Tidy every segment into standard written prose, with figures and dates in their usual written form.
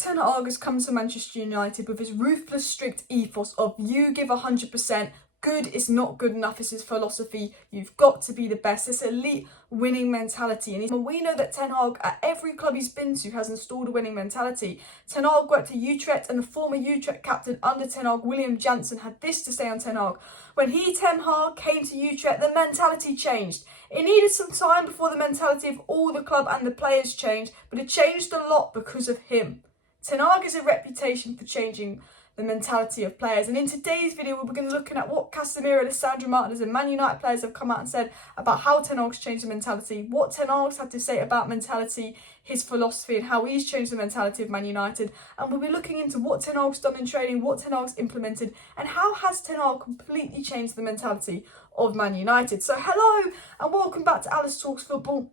Ten Hag has come to Manchester United with his ruthless, strict ethos of you give 100%, good is not good enough is his philosophy, you've got to be the best, this elite winning mentality. And we know that Ten Hag, at every club he's been to, has installed a winning mentality. Ten Hag worked at Utrecht, and the former Utrecht captain under Ten Hag, William Jansen, had this to say on Ten Hag. When Ten Hag came to Utrecht, the mentality changed. It needed some time before the mentality of all the club and the players changed, but it changed a lot because of him. Ten Hag has a reputation for changing the mentality of players, and in today's video we're going to be looking at what Casemiro, Lisandro Martinez and Man United players have come out and said about how Ten Hag's changed the mentality, what Ten Hag's had to say about mentality, his philosophy, and how he's changed the mentality of Man United. And we'll be looking into what Ten Hag's done in training, what Ten Hag's implemented, and how has Ten Hag completely changed the mentality of Man United. So hello and welcome back to Alice Talks Football.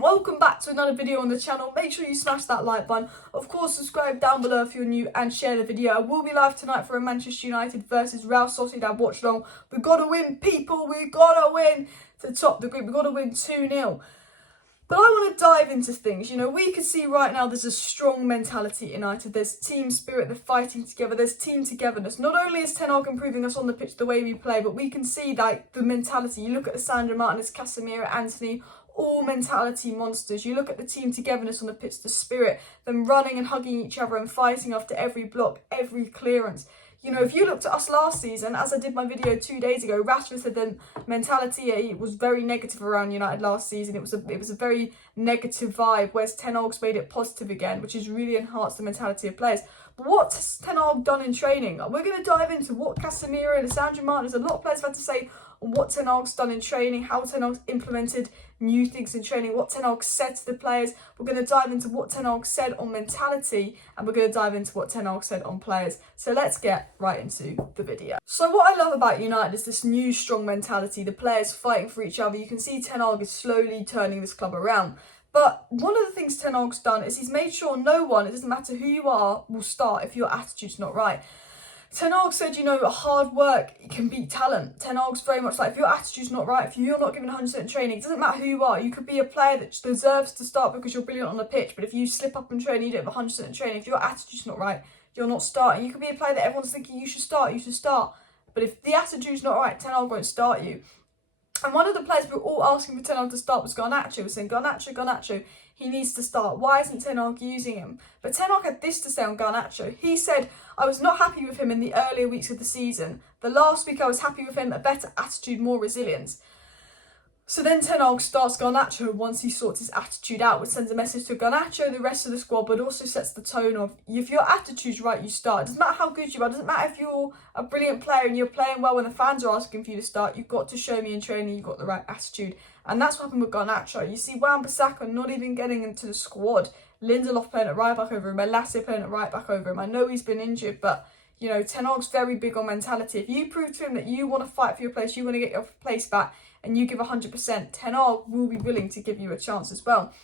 Welcome back to another video on the channel. Make sure you smash that like button. Of course, subscribe down below if you're new and share the video. I will be live tonight for a Manchester United versus Real Sociedad watch along. We've got to win, people. We've got to win to top the group. We've got to win 2-0. But I want to dive into things. You know, we can see right now there's a strong mentality at United. There's team spirit, they're fighting together, there's team togetherness. Not only is Ten Hag improving us on the pitch the way we play, but we can see like the mentality. You look at Lisandro Martinez, Casemiro, Anthony, all mentality monsters. You look at the team togetherness on the pitch, the spirit, them running and hugging each other and fighting after every block, every clearance. You know, if you looked at us last season, as I did my video 2 days ago, Rashford said the mentality was very negative around United last season. It was a very negative vibe, whereas Ten Hag's made it positive again, which has really enhanced the mentality of players. But what's Ten Hag done in training? We're going to dive into what Casemiro and Lisandro Martinez, a lot of players have had to say on what Ten Hag's done in training, how Ten Hag's implemented new things in training, what Ten Hag said to the players. We're going to dive into what Ten Hag said on mentality, and we're going to dive into what Ten Hag said on players. So let's get right into the video. So what I love about United is this new strong mentality, the players fighting for each other. You can see Ten Hag is slowly turning this club around. But one of the things Ten Hag's done is he's made sure no one, it doesn't matter who you are, will start if your attitude's not right. Ten Hag said, you know, hard work can beat talent. Ten Hag's very much like, if your attitude's not right, if you're not giving 100% in training, it doesn't matter who you are. You could be a player that deserves to start because you're brilliant on the pitch, but if you slip up in training, you don't have 100% in training, if your attitude's not right, you're not starting. You could be a player that everyone's thinking you should start. But if the attitude's not right, Ten Hag won't start you. And one of the players we were all asking for Ten Hag to start was Garnacho. We're saying, Garnacho, he needs to start. Why isn't Ten Hag using him? But Ten Hag had this to say on Garnacho. He said, I was not happy with him in the earlier weeks of the season. The last week I was happy with him, a better attitude, more resilience. So then Ten Hag starts Garnacho once he sorts his attitude out, which sends a message to Garnacho, the rest of the squad, but also sets the tone of, if your attitude's right, you start. It doesn't matter how good you are, it doesn't matter if you're a brilliant player and you're playing well when the fans are asking for you to start, you've got to show me in training you've got the right attitude. And that's what happened with Garnacho. You see Wan-Bissaka not even getting into the squad, Lindelof playing at right back over him, Malacia playing at right back over him. I know he's been injured, but you know, Ten Hag's very big on mentality. If you prove to him that you want to fight for your place, you want to get your place back, and you give 100%, Ten Hag will be willing to give you a chance as well.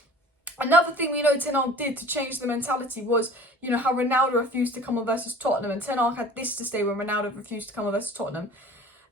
Another thing we know Ten Hag did to change the mentality was, you know, how Ronaldo refused to come on versus Tottenham, and Ten Hag had this to say when Ronaldo refused to come on versus Tottenham.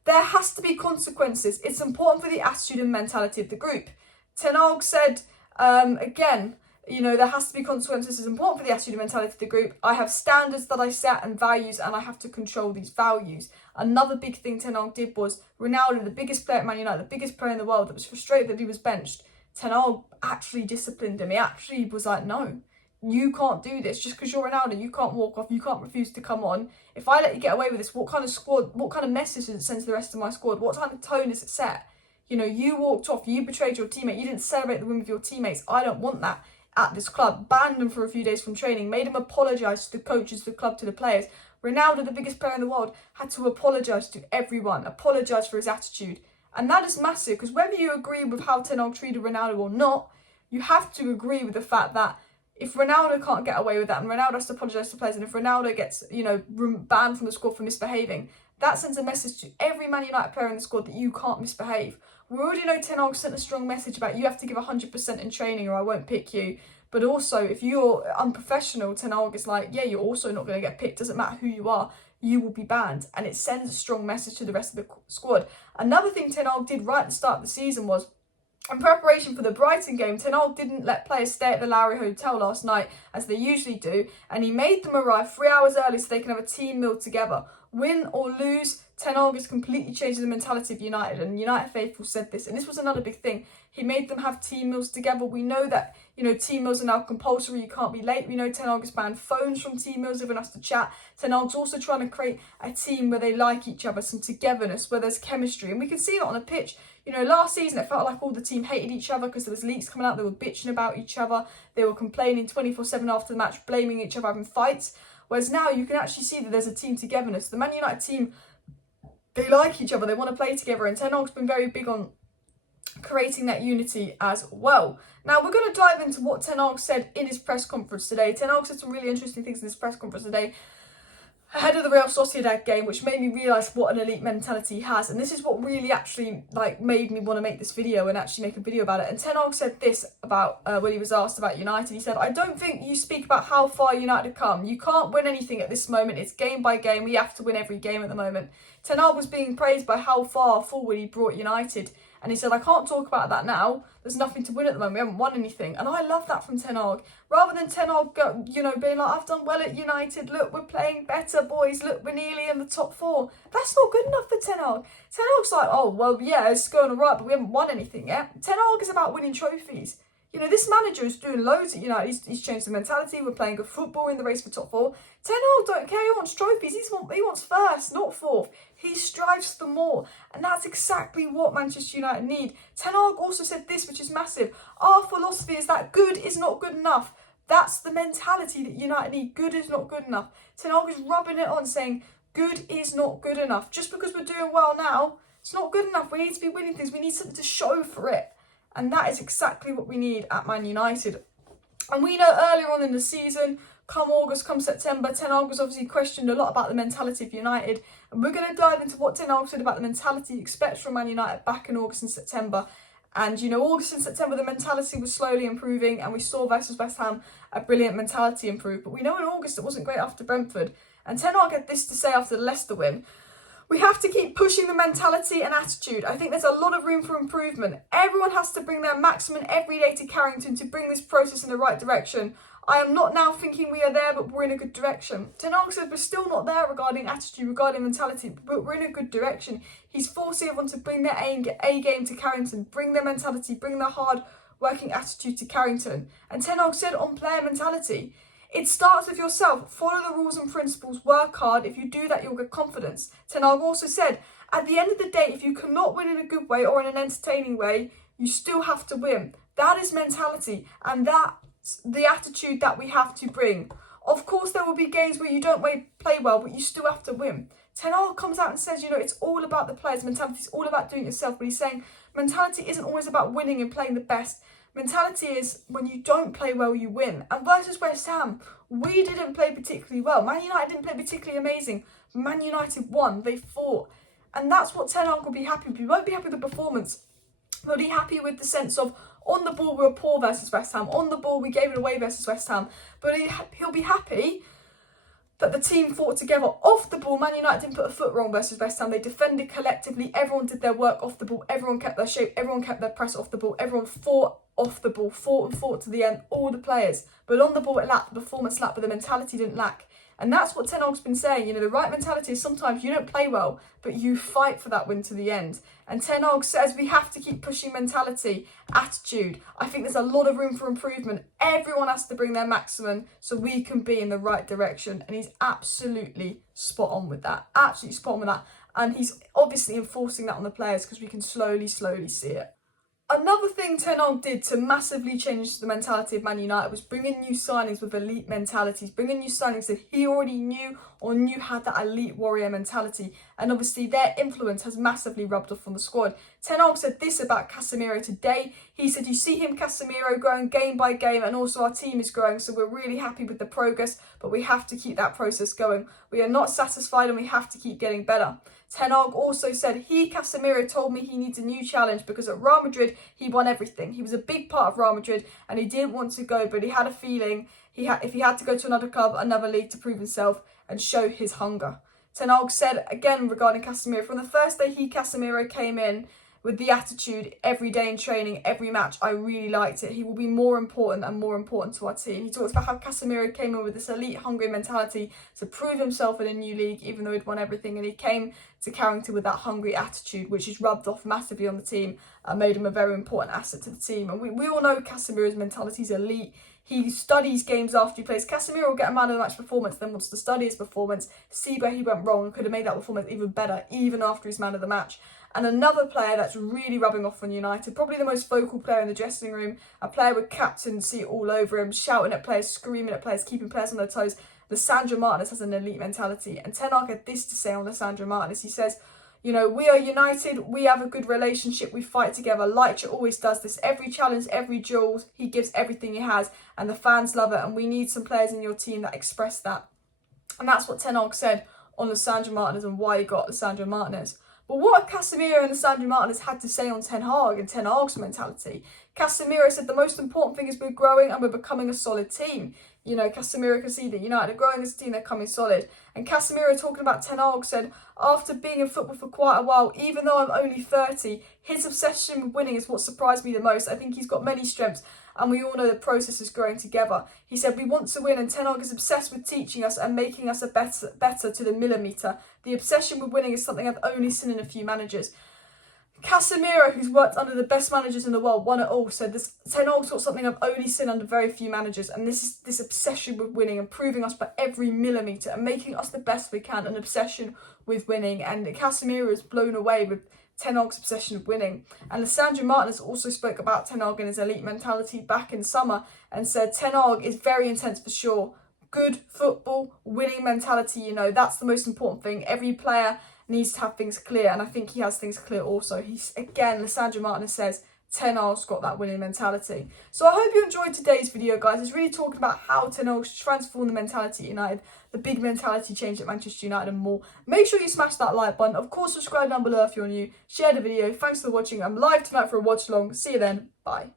There has to be consequences. It's important for the attitude and mentality of the group. Ten Hag said, again, you know, there has to be consequences. It's important for the attitude and mentality of the group. I have standards that I set and values, and I have to control these values. Another big thing Ten Hag did was Ronaldo, the biggest player at Man United, the biggest player in the world, that was frustrated that he was benched. Ten Hag actually disciplined him. He actually was like, no, you can't do this. Just because you're Ronaldo, you can't walk off. You can't refuse to come on. If I let you get away with this, what kind of squad, what kind of message does it send to the rest of my squad? What kind of tone does it set? You know, you walked off. You betrayed your teammate. You didn't celebrate the win with your teammates. I don't want that at this club. Banned him for a few days from training. Made him apologise to the coaches, to the club, to the players. Ronaldo, the biggest player in the world, had to apologise to everyone. Apologise for his attitude. And that is massive, because whether you agree with how Ten Hag treated Ronaldo or not, you have to agree with the fact that if Ronaldo can't get away with that, and Ronaldo has to apologise to players, and if Ronaldo gets, you know, banned from the squad for misbehaving, that sends a message to every Man United player in the squad that you can't misbehave. We already know Ten Hag sent a strong message about you have to give 100% in training or I won't pick you. But also, if you're unprofessional, Ten Hag is like, yeah, you're also not going to get picked. Doesn't matter who you are, you will be banned. And it sends a strong message to the rest of the squad. Another thing Ten Hag did right at the start of the season was, In preparation for the Brighton game, Ten Hag didn't let players stay at the Lowry Hotel last night, as they usually do, and he made them arrive 3 hours early so they can have a team meal together. Win or lose, Ten Hag has completely changed the mentality of United, and United faithful said this, and this was another big thing. He made them have team meals together. We know that, team meals are now compulsory. You can't be late. We know Ten Hag has banned phones from team meals. Everyone has to chat. Ten Hag's also trying to create a team where they like each other, some togetherness, where there's chemistry, and we can see it on a pitch. Last season it felt like all the team hated each other because there was leaks coming out. They were bitching about each other. They were complaining 24/7 after the match, blaming each other, having fights. Whereas now you can actually see that there's a team togetherness. The Man United team, they like each other. They want to play together. And Ten Hag's been very big on creating that unity as well. Now we're going to dive into what Ten Hag said in his press conference today. Ten Hag said some really interesting things in his press conference today ahead of the Real Sociedad game, which made me realise what an elite mentality he has. And this is what really actually made me want to make this video and actually make a video about it. And Ten Hag said this about when he was asked about United. He said, "I don't think you speak about how far United have come. You can't win anything at this moment. It's game by game. We have to win every game at the moment." Ten Hag was being praised by how far forward he brought United. And he said, "I can't talk about that now. There's nothing to win at the moment. We haven't won anything." And I love that from Ten Hag. Rather than Ten Hag being like, "I've done well at United. Look, we're playing better, boys. Look, we're nearly in the top 4. That's not good enough for Ten Hag. Ten Hag's like, "Oh, well, yeah, it's going all right, but we haven't won anything yet." Ten Hag is about winning trophies. This manager is doing loads at United. He's changed the mentality. We're playing good football in the race for top 4. Ten Hag don't care. He wants trophies. He wants first, not fourth. He strives for more. And that's exactly what Manchester United need. Ten Hag also said this, which is massive. "Our philosophy is that good is not good enough." That's the mentality that United need. Good is not good enough. Ten Hag is rubbing it on, saying good is not good enough. Just because we're doing well now, it's not good enough. We need to be winning things. We need something to show for it. And that is exactly what we need at Man United. And we know earlier on in the season, come August, come September, Ten Hag was obviously questioned a lot about the mentality of United. And we're going to dive into what Ten Hag said about the mentality he expects from Man United back in August and September. And, August and September, the mentality was slowly improving. And we saw versus West Ham a brilliant mentality improve. But we know in August it wasn't great after Brentford. And Ten Hag had this to say after the Leicester win. "We have to keep pushing the mentality and attitude. I think there's a lot of room for improvement. Everyone has to bring their maximum every day to Carrington to bring this process in the right direction. I am not now thinking we are there, but we're in a good direction." Ten Hag said we're still not there regarding attitude, regarding mentality, but we're in a good direction. He's forcing everyone to bring their A game to Carrington, bring their mentality, bring their hard working attitude to Carrington. And Ten Hag said on player mentality, "It starts with yourself. Follow the rules and principles. Work hard. If you do that, you'll get confidence." Ten Hag also said, "At the end of the day, if you cannot win in a good way or in an entertaining way, you still have to win." That is mentality, and that's the attitude that we have to bring. Of course, there will be games where you don't play well, but you still have to win. Ten Hag comes out and says, it's all about the players' mentality. It's all about doing it yourself. But he's saying mentality isn't always about winning and playing the best. Mentality is when you don't play well, you win. And versus West Ham, we didn't play particularly well. Man United didn't play particularly amazing. Man United won. They fought. And that's what Ten Hag will be happy with. He won't be happy with the performance. He'll be happy with the sense of, on the ball, we were poor versus West Ham. On the ball, we gave it away versus West Ham. But he'll be happy that the team fought together. Off the ball, Man United didn't put a foot wrong versus West Ham. They defended collectively. Everyone did their work off the ball. Everyone kept their shape. Everyone kept their press off the ball. Everyone fought off the ball, fought to the end, all the players. But on the ball, it lacked. The performance lacked, but the mentality didn't lack. And that's what Ten Hag's been saying. The right mentality is sometimes you don't play well, but you fight for that win to the end. And Ten Hag says we have to keep pushing mentality, attitude. I think there's a lot of room for improvement. Everyone has to bring their maximum so we can be in the right direction. And he's absolutely spot on with that. Absolutely spot on with that. And he's obviously enforcing that on the players because we can slowly see it. Another thing Ten Hag did to massively change the mentality of Man United was bringing new signings with elite mentalities, bringing new signings that he already knew had that elite warrior mentality. And obviously their influence has massively rubbed off on the squad. Ten Hag said this about Casemiro today. He said, "You see him, Casemiro, growing game by game, and also our team is growing, so we're really happy with the progress, but we have to keep that process going. We are not satisfied and we have to keep getting better." Ten Hag also said, Casemiro told me he needs a new challenge because at Real Madrid, he won everything. He was a big part of Real Madrid and he didn't want to go, but he had a feeling if he had to go to another club, another league to prove himself and show his hunger. Ten Hag said, again regarding Casemiro, from the first day Casemiro came in, with the attitude every day in training, every match. I really liked it. He will be more important and more important to our team. He talks about how Casemiro came in with this elite, hungry mentality to prove himself in a new league, even though he'd won everything, and he came to Carrington with that hungry attitude, which is rubbed off massively on the team and made him a very important asset to the team. And we all know Casemiro's mentality is elite. He studies games after he plays. Casemiro will get a man of the match performance, then wants to study his performance, see where he went wrong, and could have made that performance even better, even after his man of the match. And another player that's really rubbing off on United, probably the most vocal player in the dressing room, a player with captaincy all over him, shouting at players, screaming at players, keeping players on their toes. Lisandro Martinez has an elite mentality. And Ten Hag had this to say on Lisandro Martinez. He says, you know, we are united, we have a good relationship, we fight together. Leitcher always does this. Every challenge, every duel, he gives everything he has, and the fans love it, and we need some players in your team that express that. And that's what Ten Hag said on Lisandro Martinez and why he got Lisandro Martinez. But what have Casemiro and Lisandro Martinez had to say on Ten Hag and Ten Hag's mentality? Casemiro said the most important thing is we're growing and we're becoming a solid team. You know, Casemiro can see that United are growing as a team, they're coming solid. And Casemiro, talking about Ten Hag, said, after being in football for quite a while, even though I'm only 30, his obsession with winning is what surprised me the most. I think he's got many strengths, and we all know the process is growing together. He said, we want to win, and Ten Hag is obsessed with teaching us and making us a better to the millimetre. The obsession with winning is something I've only seen in a few managers. Casemiro, who's worked under the best managers in the world, won it all, said this Ten Hag taught something I've only seen under very few managers, and this is this obsession with winning and proving us by every millimetre and making us the best we can, an obsession with winning. And Casemiro is blown away with Ten Hag's obsession with winning. And Lisandro Martinez also spoke about Ten Hag and his elite mentality back in summer and said Ten Hag is very intense for sure. Good football, winning mentality, you know, that's the most important thing. Every player needs to have things clear, and I think he has things clear also. Lisandro Martinez says Ten Hag's got that winning mentality. So I hope you enjoyed today's video, guys. It's really talking about how Ten Hag's transformed the mentality at United, the big mentality change at Manchester United and more. Make sure you smash that like button. Of course, subscribe down below if you're new. Share the video. Thanks for watching. I'm live tonight for a watch along. See you then. Bye.